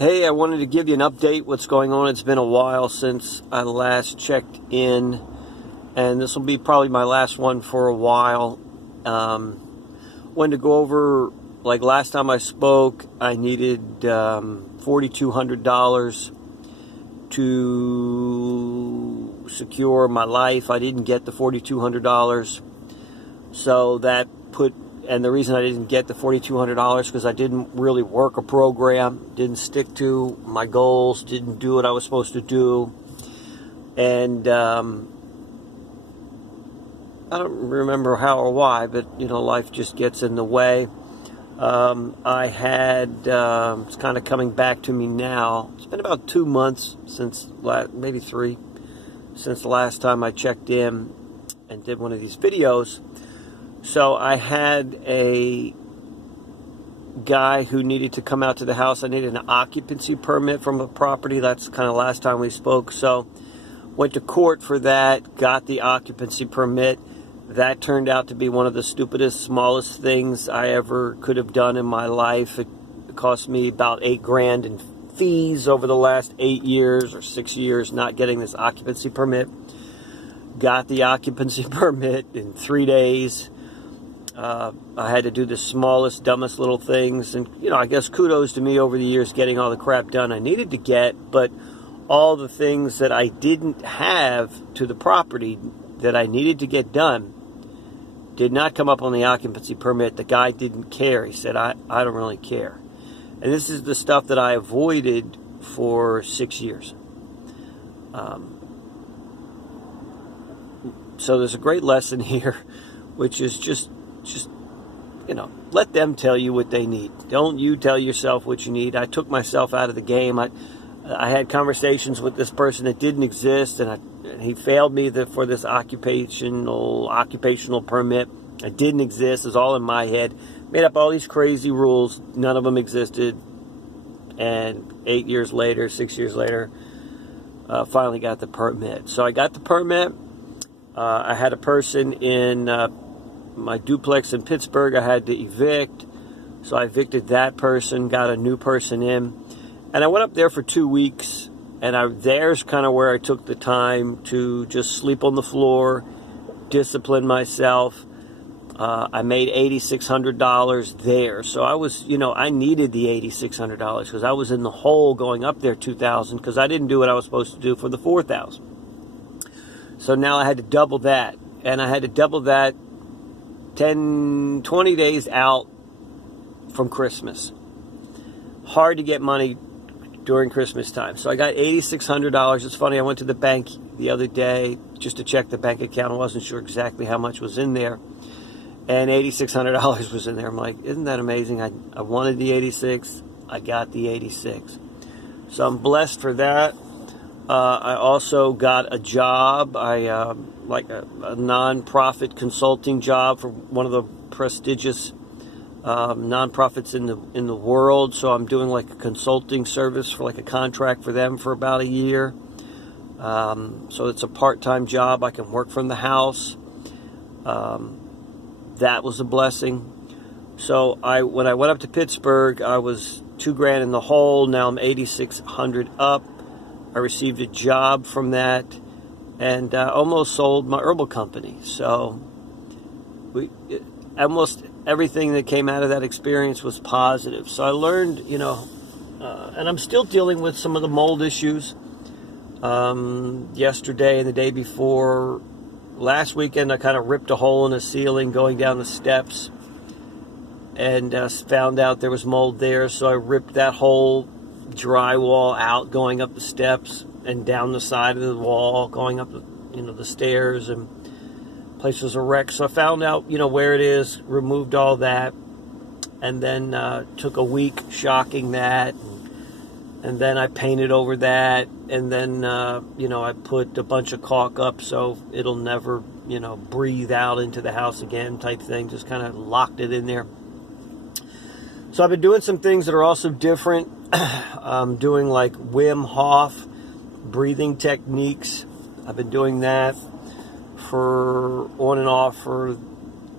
Hey, I wanted to give you an update what's going on. It's been a while since I last checked in, and this will be probably my last one for a while. Wanted to go over, like last time I spoke, I needed $4,200 to secure my life. I didn't get the $4,200, so that put, and the reason I didn't get the $4,200 because I didn't really work a program, didn't stick to my goals, didn't do what I was supposed to do, and I don't remember how or why, but life just gets in the way. I had, it's kind of coming back to me now. It's been about 2 months since, maybe 3, since the last time I checked in and did one of these videos. So I had a guy who needed to come out to the house. I needed an occupancy permit from a property. That's kind of last time we spoke. So went to court for that, got the occupancy permit. That turned out to be one of the stupidest, smallest things I ever could have done in my life. It cost me about $8,000 in fees over the last 8 years or 6 years not getting this occupancy permit. Got the occupancy permit in 3 days. I had to do the smallest, dumbest little things. And, I guess kudos to me over the years getting all the crap done I needed to get. But all the things that I didn't have to the property that I needed to get done did not come up on the occupancy permit. The guy didn't care. He said, I don't really care. And this is the stuff that I avoided for 6 years. So there's a great lesson here, which is just let them tell you what they need. Don't you tell yourself what you need. I took myself out of the game. I had conversations with this person that didn't exist, and he failed me for this occupational permit. It didn't exist. It was all in my head. Made up all these crazy rules. None of them existed. And 8 years later, 6 years later, finally got the permit. So I got the permit. I had a person in my duplex in Pittsburgh I had to evict. So I evicted that person, got a new person in. And I went up there for 2 weeks. And there's kind of where I took the time to just sleep on the floor, discipline myself. I made $8,600 there. So I was, I needed the $8,600 because I was in the hole going up there $2,000 because I didn't do what I was supposed to do for the $4,000. So now I had to double that. And I had to double that 20 days out from Christmas. Hard to get money during Christmas time. So I got $8,600. It's funny, I went to the bank the other day just to check the bank account. I wasn't sure exactly how much was in there. And $8,600 was in there. I'm like, isn't that amazing? I wanted the 86. I got the 86. So I'm blessed for that. I also got a job. Like a non-profit consulting job for one of the prestigious nonprofits in the world. So I'm doing like a consulting service for like a contract for them for about a year. So it's a part-time job. I can work from the house. That was a blessing. So when I went up to Pittsburgh, I was $2,000 in the hole. Now I'm $8,600 up. I received a job from that and almost sold my herbal company. So almost everything that came out of that experience was positive. So I learned, and I'm still dealing with some of the mold issues. Yesterday and the day before, last weekend, I kind of ripped a hole in the ceiling going down the steps and found out there was mold there. So I ripped that whole drywall out going up the steps and down the side of the wall, going up the stairs, and place was a wreck. So I found out, where it is, removed all that, and then took a week shocking that, and then I painted over that, and then, I put a bunch of caulk up so it'll never, breathe out into the house again type thing, just kind of locked it in there. So I've been doing some things that are also different. I'm doing like Wim Hof breathing techniques. I've been doing that for on and off for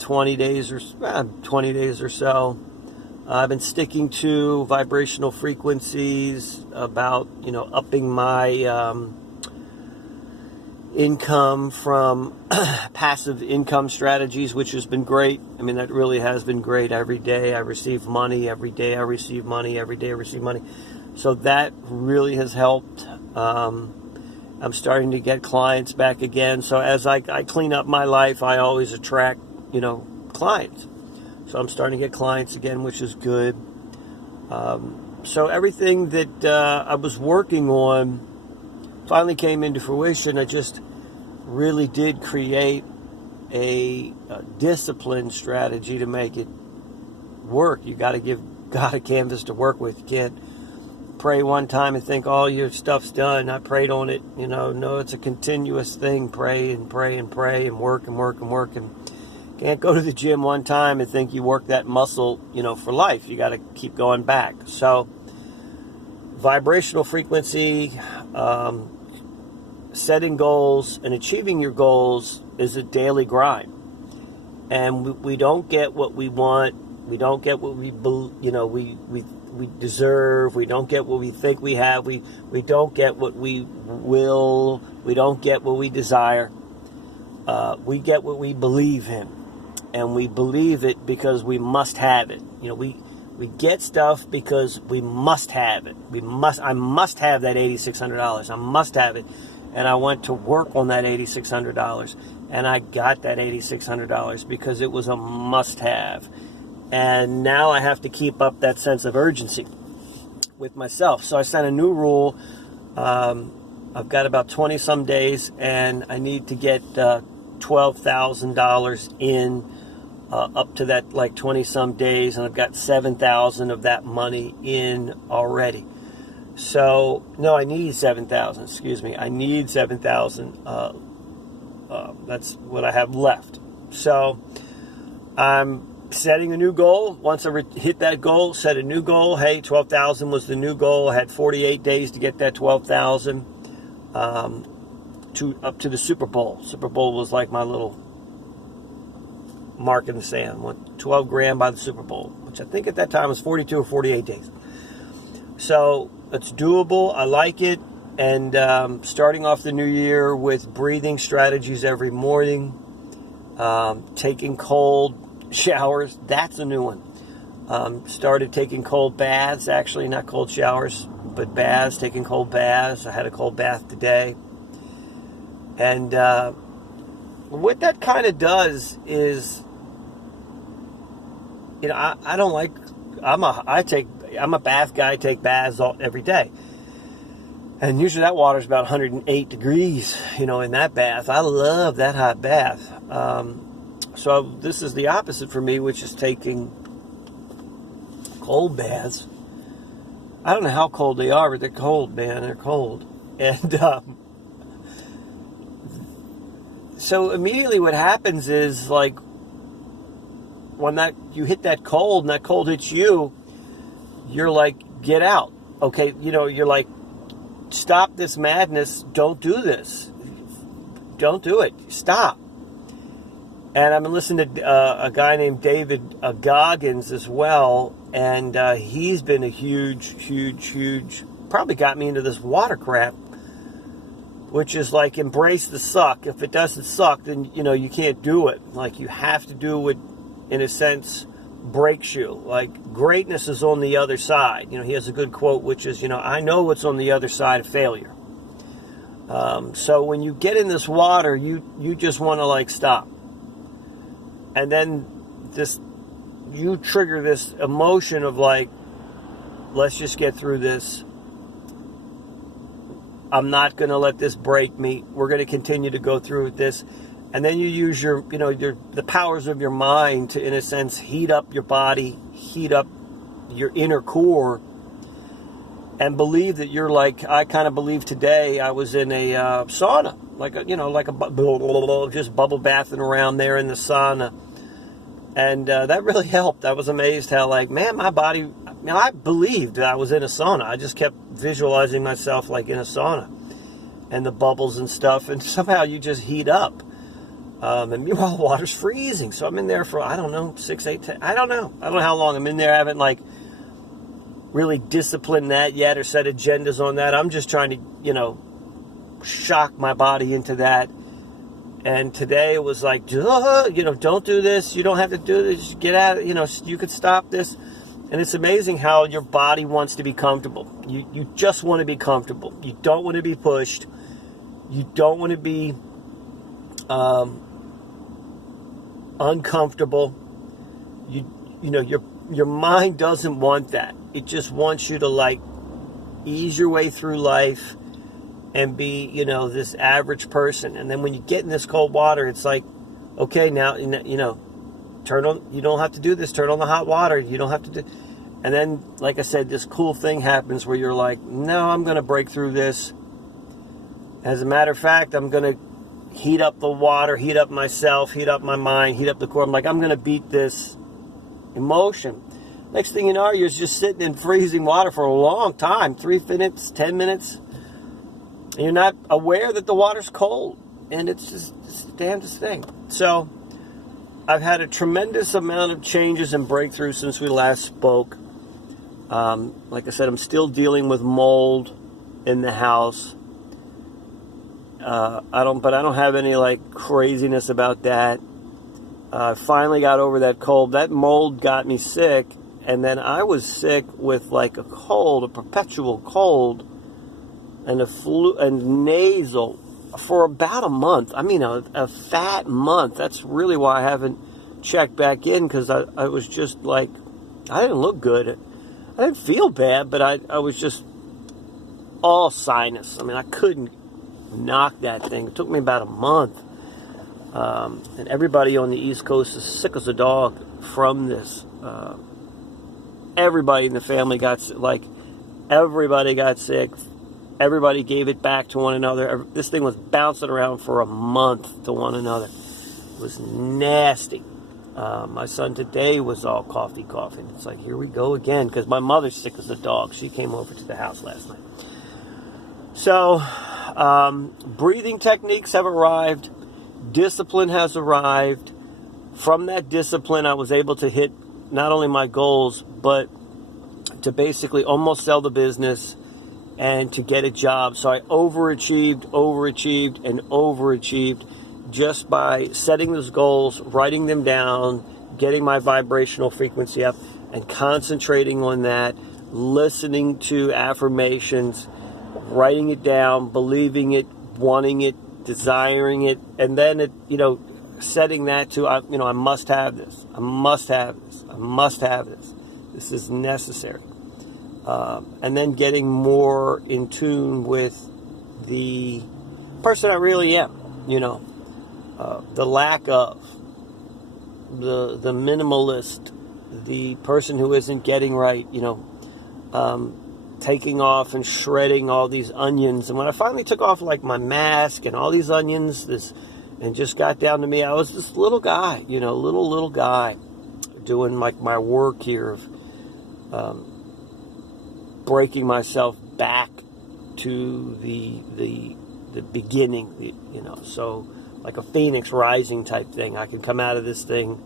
20 days or so. I've been sticking to vibrational frequencies, about, upping my income from passive income strategies, which has been great. I mean, that really has been great. Every day I receive money. Every day I receive money. Every day I receive money. So that really has helped. I'm starting to get clients back again. So as I clean up my life, I always attract, clients. So I'm starting to get clients again, which is good. So everything that I was working on finally came into fruition. I just really did create a discipline strategy to make it work. You got to give God a canvas to work with. You can't pray one time and think all your stuff's done. I prayed on it. No, it's a continuous thing. Pray and pray and pray and work and work and work. And can't go to the gym one time and think you work that muscle, for life. You got to keep going back. So vibrational frequency, setting goals and achieving your goals is a daily grind. And we don't get what we want. We don't get what we deserve. We don't get what we think we have. We don't get what we will. We don't get what we desire. We get what we believe in. And we believe it because we must have it. We get stuff because we must have it. I must have that $8,600. I must have it. And I went to work on that $8,600. And I got that $8,600 because it was a must-have. And now I have to keep up that sense of urgency with myself. So I set a new rule. I've got about 20-some days, and I need to get $12,000 in up to that, 20-some days. And I've got $7,000 of that money in already. So, no, I need 7,000, excuse me. I need 7,000. That's what I have left. So, I'm setting a new goal. Once I hit that goal, set a new goal. Hey, 12,000 was the new goal. I had 48 days to get that 12,000 up to the Super Bowl. Super Bowl was like my little mark in the sand. Went 12 grand by the Super Bowl, which I think at that time was 42 or 48 days. So it's doable. I like it. And starting off the new year with breathing strategies every morning, taking cold showers. That's a new one. Started taking cold baths, actually, not cold showers, but baths, taking cold baths. I had a cold bath today. And what that kind of does is, I don't like, I'm a bath guy, I take baths every day. And usually that water's about 108 degrees, in that bath. I love that hot bath. So this is the opposite for me, which is taking cold baths. I don't know how cold they are, but they're cold, man. They're cold. And so immediately what happens is, when you hit that cold and that cold hits you, you're like, get out. Okay, you're like, stop this madness. Don't do this. Don't do it. Stop. And I've been listening to a guy named David Goggins as well, and he's been a huge, probably got me into this water crap, which is like, embrace the suck. If it doesn't suck, then, you can't do it. Like, you have to do what, in a sense, breaks you. Like, greatness is on the other side. He has a good quote, which is, I know what's on the other side of failure. So when you get in this water, you just want to, stop. And then you trigger this emotion of let's just get through this. I'm not going to let this break me. We're going to continue to go through with this. And then you use the powers of your mind to, in a sense, heat up your body, heat up your inner core, and believe that you're I kind of believe today I was in a sauna, just bubble bathing around there in the sauna. And that really helped. I was amazed how, my body, I believed that I was in a sauna. I just kept visualizing myself in a sauna and the bubbles and stuff. And somehow you just heat up. And meanwhile, the water's freezing. So I'm in there for, I don't know, 6, 8, 10. I don't know how long I'm in there. I haven't like really disciplined that yet or set agendas on that. I'm just trying to, shock my body into that. And today it was like, don't do this. You don't have to do this. Get out of, you could stop this. And it's amazing how your body wants to be comfortable. You just want to be comfortable. You don't want to be pushed. You don't want to be uncomfortable. Your mind doesn't want that. It just wants you to like ease your way through life and be, this average person. And then when you get in this cold water, it's like, okay, now, turn on, you don't have to do this. Turn on the hot water. You don't have to do. And then, like I said, this cool thing happens where you're like, no, I'm going to break through this. As a matter of fact, I'm going to heat up the water, heat up myself, heat up my mind, heat up the core. I'm like, I'm going to beat this emotion. Next thing you know, you're just sitting in freezing water for a long time, 3 minutes, 10 minutes. And you're not aware that the water's cold. And it's the damnedest thing. So I've had a tremendous amount of changes and breakthroughs since we last spoke. Like I said, I'm still dealing with mold in the house. I don't have any like craziness about that. I finally got over that cold. That mold got me sick, and then I was sick with like a cold, a perpetual cold, and a flu and nasal for about a month. I mean, a fat month. That's really why I haven't checked back in, because I was just like, I didn't look good. I didn't feel bad, but I was just all sinus. I mean, I couldn't knock that thing. It took me about a month. And everybody on the East Coast is sick as a dog from this. Everybody in the family got sick. Like, everybody got sick. Everybody gave it back to one another. This thing was bouncing around for a month to one another. It was nasty. My son today was all coughing. It's like, here we go again, because my mother's sick as a dog. She came over to the house last night. So, breathing techniques have arrived. Discipline has arrived. From that discipline, I was able to hit not only my goals, but to basically almost sell the business and to get a job. So I overachieved, just by setting those goals, writing them down, getting my vibrational frequency up, and concentrating on that, listening to affirmations, writing it down, believing it, wanting it, desiring it, and then setting that to, I must have this. I must have this. I must have this. This is necessary. And then getting more in tune with the person I really am, the lack of, the minimalist, the person who isn't getting right, taking off and shredding all these onions. And when I finally took off like my mask and all these onions, and just got down to me, I was this little guy, little guy doing like my work here of breaking myself back to the beginning, so like a phoenix rising type thing. I can come out of this thing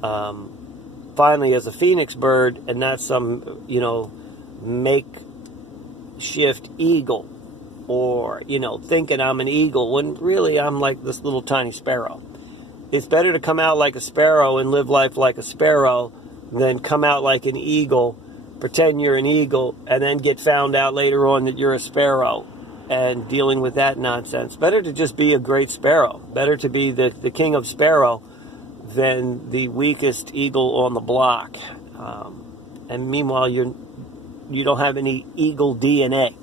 finally as a phoenix bird, and not some makeshift eagle, or thinking I'm an eagle when really I'm like this little tiny sparrow. It's better to come out like a sparrow and live life like a sparrow than come out like an eagle, pretend you're an eagle, and then get found out later on that you're a sparrow and dealing with that nonsense. Better to just be a great sparrow. Better to be the king of sparrow than the weakest eagle on the block. And meanwhile, you don't have any eagle DNA.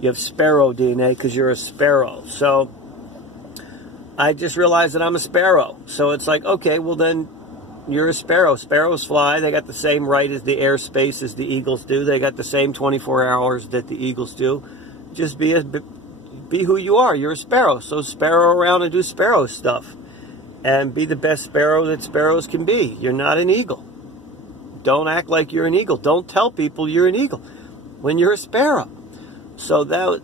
You have sparrow DNA because you're a sparrow. So I just realized that I'm a sparrow. So it's like, okay, well then you're a sparrow. Sparrows fly. They got the same right as the airspace as the eagles do. They got the same 24 hours that the eagles do. Just be who you are. You're a sparrow. So sparrow around and do sparrow stuff. And be the best sparrow that sparrows can be. You're not an eagle. Don't act like you're an eagle. Don't tell people you're an eagle when you're a sparrow. So that's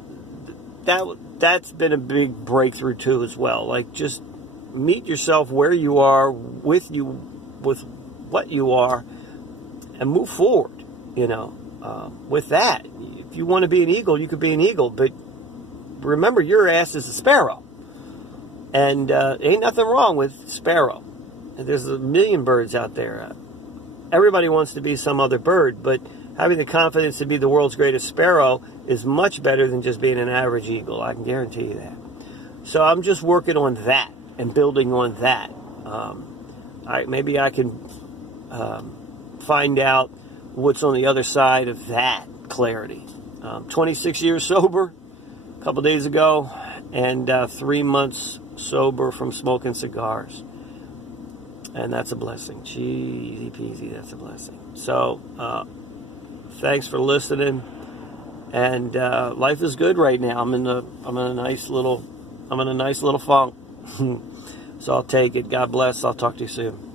been a big breakthrough too as well. Like just meet yourself where you are with what you are, and move forward. With that, if you want to be an eagle, you could be an eagle, but remember, your ass is a sparrow, and ain't nothing wrong with sparrow. There's a million birds out there. Everybody wants to be some other bird, but having the confidence to be the world's greatest sparrow is much better than just being an average eagle. I can guarantee you that. So I'm just working on that and building on that. Maybe I can find out what's on the other side of that clarity. 26 years sober a couple days ago, and 3 months sober from smoking cigars. And that's a blessing. Easy peasy, that's a blessing. So, thanks for listening. And life is good right now. I'm in a nice little funk. So I'll take it. God bless. I'll talk to you soon.